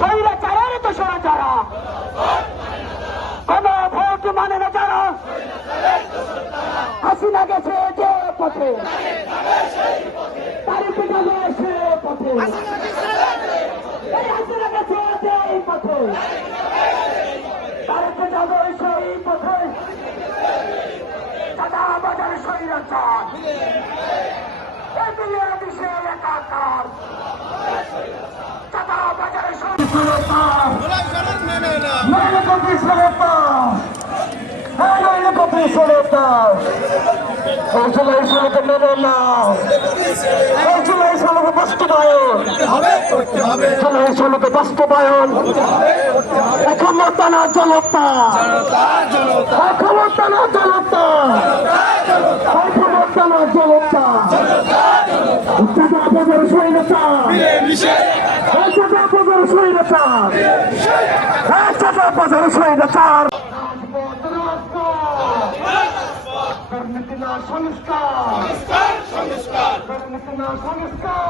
স্বৈরাচারের দোষরা যারা, কোন ভোট মানে না যারা, হাসিনা গেছে যে পথে, তার পিছনে সে পথে, হাসিনা গেছে যে পথে, তার পিছনে সেই পথে, চাঁদা বাজার স্বৈরাচার, দেশের একাকার, চাঁদা বাজার স্বৈরাচার, বাস্তবায়ন ক্ষমতানা জনতা, ক্ষমতানা জনতা, ক্ষমতানা জনতা, চাঁদা বাজার স্বৈরাচার, চাঁদা বাজার স্বৈরাচার, চাঁদা বাজার স্বৈরাচার, দুর্নীতি না সংস্কার, দুর্নীতি না সংস্কার,